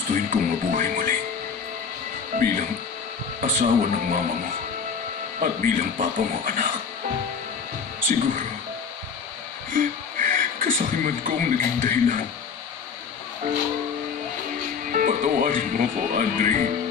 gugustuhin kong mabuhay muli. Bilang asawa ng mama mo at bilang papa mo, anak. Siguro, kasakiman ko ang naging dahilan. Patawarin mo ko, Andre.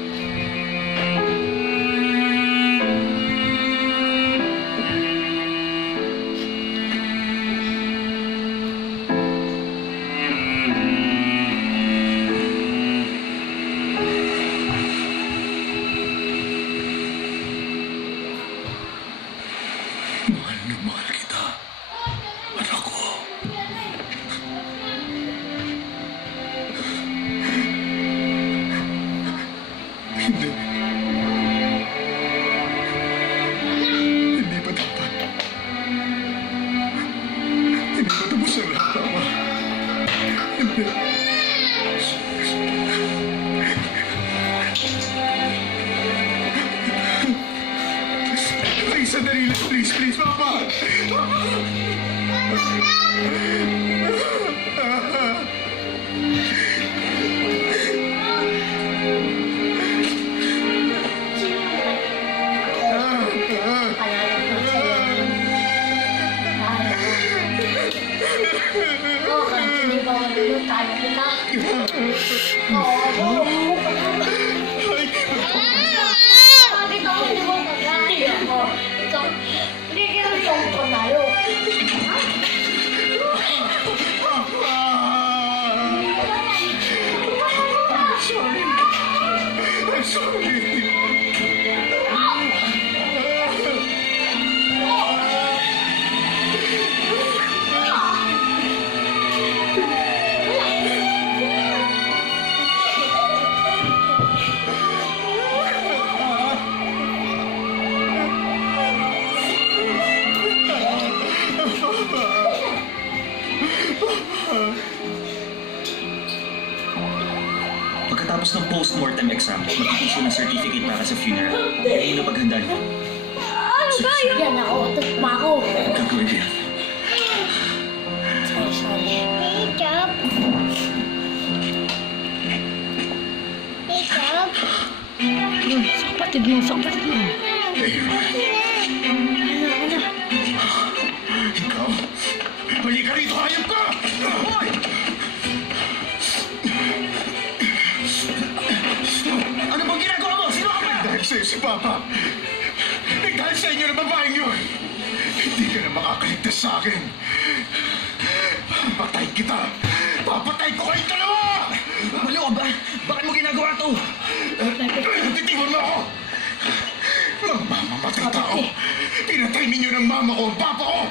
Mahal na mahal kita, anak ko. Hindi. Hindi pa dapat. Hindi pa tapos ang lahat, Mama. Hindi. Please, sandali lang. Please, please, Mama. I'm sorry. Pagkatapos ng post-mortem exam, mag-issue ng certificate para sa funeral. Ngayon na paghanda niyo. Ano ba yun? Yan ako, tagpa ako. Gagawin ko yan. Sorry. Makeup. Makeup. Sa kapatid mo, sa kapatid mo. Ikaw, balik ka rito, hayop ka! Hoy! Ano bang ginagawa mo? Sino ka ba? Dahil sa'yo si Papa. Dahil sa inyo na babaeng yun. Hindi ka na makakaligtas sa akin. Papatay kita. Papatay ko kayong dalawa! Baliw ka ba? Bakit mo ginagawa to? Titiwan mo ako! Mamamatay tao. Tinatay ninyo ng mama ko ang papa ko.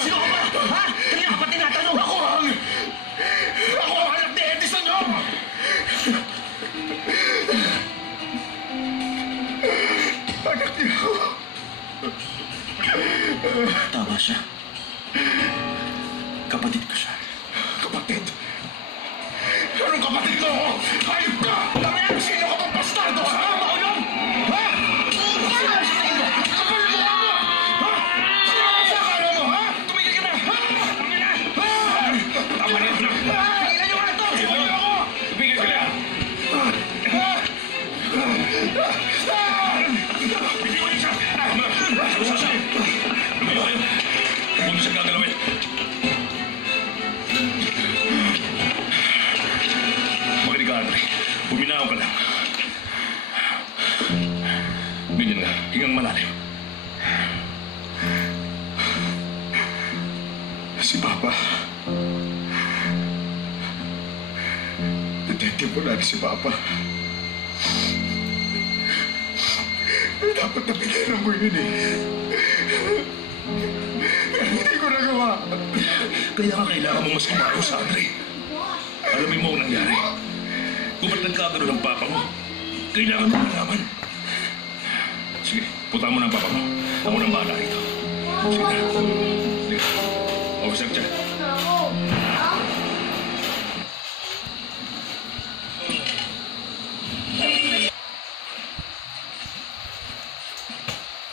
Sino ka ba? Ha? Kanina ka pa tinatanong? Ako ang anak ni Edison, no? Anak niyo. Tama siya. Kapatid ko siya. Kapatid? Anong kapatid mo? Hayop ka! Tama yan! Sino ka bang bastardo? Ha? Ako yun? Ha? Kapal mo ka mo! Ha? Sino ka sa akala mo? Ha? Tumigil ka na! Ha? Tama na! Ha? Tama na! Tingnan niyo ka ito! Tingnan niyo ako! Tumigil ka na! Bitiwan niyo siya! Lumiyo kayo! Huwag niyo siya gagalawin! Makinig ka, Andre. Buminaw ka lang. Ganyan na. Hingang malalim. Si Papa. Detective mo na si Papa. Dapat napigilan mo yun eh. Pero hindi ko nagawa. Kaya ka kailangan mo mas kumayo sa Andre. Alamin mo ang nangyari. Kung ba't nagkagano ng papa mo, kailangan mo malaman. Sige, puta mo na ang papa mo. Ako nang bahala rito. Sige na. Sige. Officer Chan.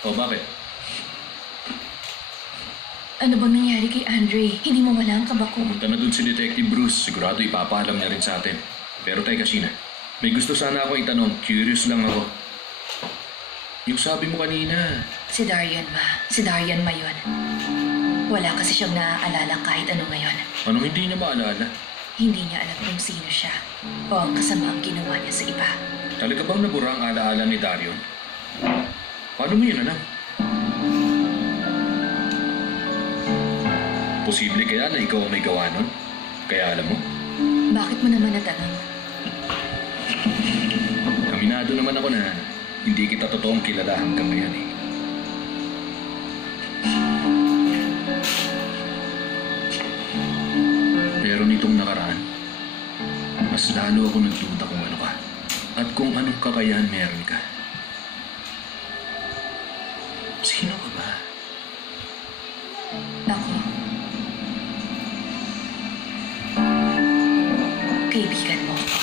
O, bakit? Ano bang nangyari kay Andre? Hindi mo wala ang kabako. Punta na dun si Detective Bruce. Sigurado ipapaalam niya rin sa atin. Pero teka, Sheena. May gusto sana ako itanong. Curious lang ako. Yung sabi mo kanina, Si Darian, Ma. Si Darian ma yun. Wala kasi siyang naaalala kahit ano ngayon. anong hindi niya maalala? Hindi niya alam kung sino siya o ang kasama ang ginawa niya sa iba. Talaga bang nabura ang alaala ni Darion? Paano mo yun alam? Posible kaya na ikaw ang may gawa nun? Kaya alam mo? Bakit mo naman natanong? Aminado naman ako na hindi kita totoong kilala hanggang ngayon eh. Pero nitong nakaraan, mas lalo ako nagduda kung ano ka at kung anong kakayahan meron ka. Sino ka ba? Ako. Kaibigan mo ako.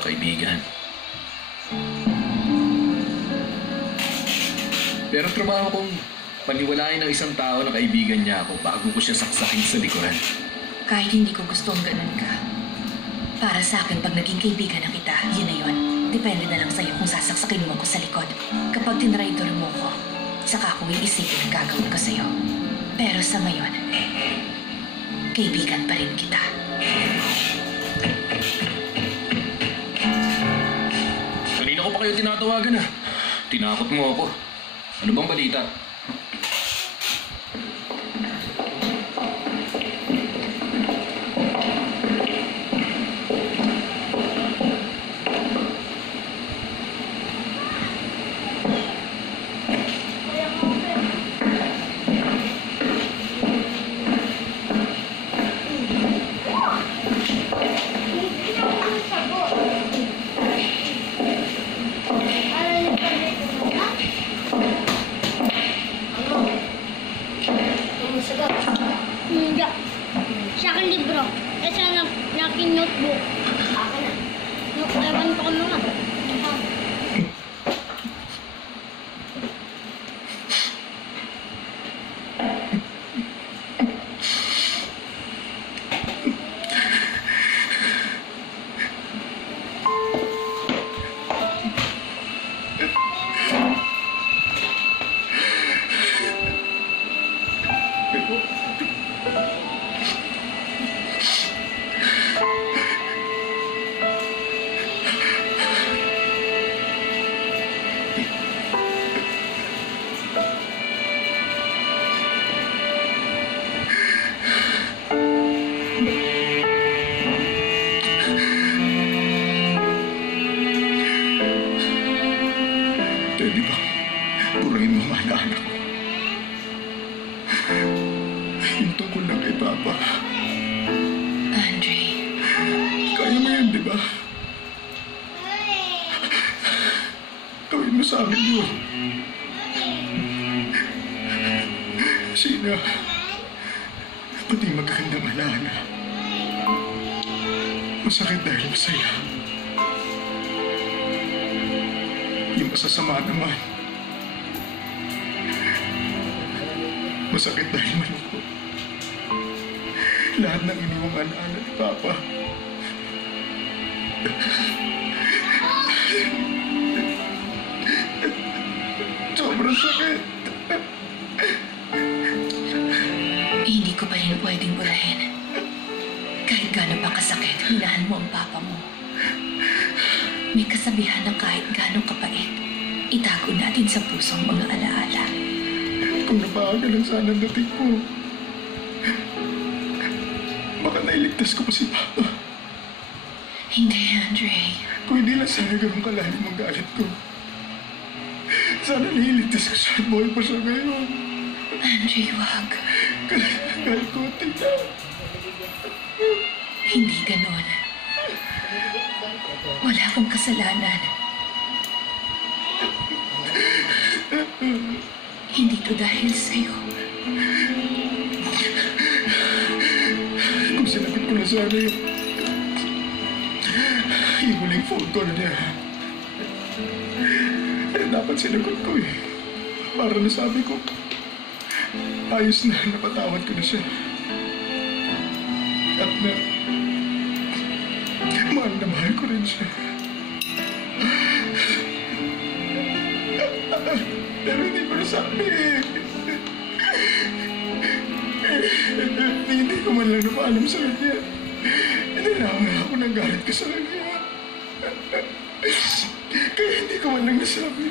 Kaibigan. Pero trabaho kong paniwalain ng isang tao na kaibigan niya ako bago ko siya saksakin sa likuran. Kahit hindi ko gustong ganun ka. Para sa akin, pag naging kaibigan na kita, yun na yun. Depende na lang sa'yo kung sasaksakin mo ko sa likod. Kapag tinraidor mo ko, saka ko iisipin ang gagawin ko sa'yo. Pero sa ngayon, kaibigan pa rin kita. Kanina ko pa kayo tinatawagan ah. Tinakot mo ako. Ano bang balita? Hindi. Sa akin libro. Eh, sana nakin notebook. Akin na. Ewan ko kung mga. Pwede ba? Purahin mo ang alaala ko. Yung tungkol lang kay Papa. Andre, Kaya mo yan, di ba? Gawin mo sa amin yun. Sina, pati magagandang alaala. Masakit dahil masaya. Yung masasama naman. Masakit dahil malungkot. Lahat ng iniwang alaala ni Papa. Sobrang sakit. hindi ko pa rin pwedeng burahin. Kahit gano'n pa kasakit, hinahan mo ang papa mo. May kasabihan na kahit gano'ng kapait, itago natin sa pusong mga alaala. Kung nabaga lang sana ang dating ko, baka nailigtas ko pa si Papa. Hindi, Andre. Kung hindi lang sana ganun kalalim ang galit ko. Sana nailigtas ko siya at buhay pa siya ngayon. Andre, wag. Kahit konti na. Hindi ganon. Wala akong kasalanan. Hindi to dahil sa'yo. Kung sinagot ko na sana yung huling phone call niya. Dapat sinagot ko eh. Para nasabi ko, ayos na, napatawad ko na siya. At na mahal ko rin siya. Pero hindi ko nasabi. Hindi ko man lang napaalam sa kanya. Nilaman ako ng galit ko sa kanya. Kaya hindi ko man lang nasabi.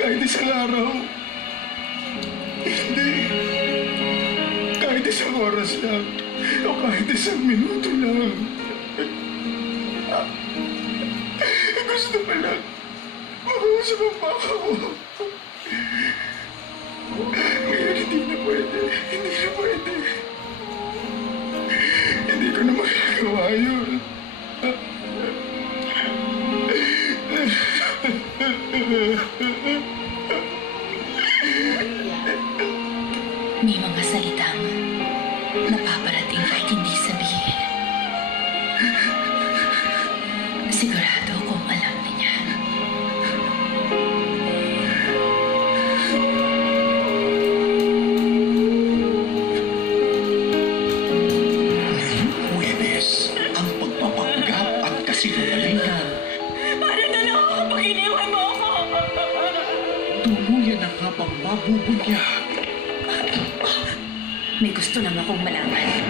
Kahit isang araw. Hindi. Kahit isang oras lang. O kahit isang minuto lang. Gusto pa lang. Mag-uusap ang baka ko. Ngayon hindi na pwede. Hindi na pwede. Hindi ko na magagawa yun. May mga salitang napaparating kahit hindi sabihin. Sigurado kung alam na niya. Ngayong Huwebes, ang pagpapanggap at kasinungalingan. Para na lang ako kapag iniwan mo ako! Tuluyan ang habang mabubunyag. May gusto lang akong malaman.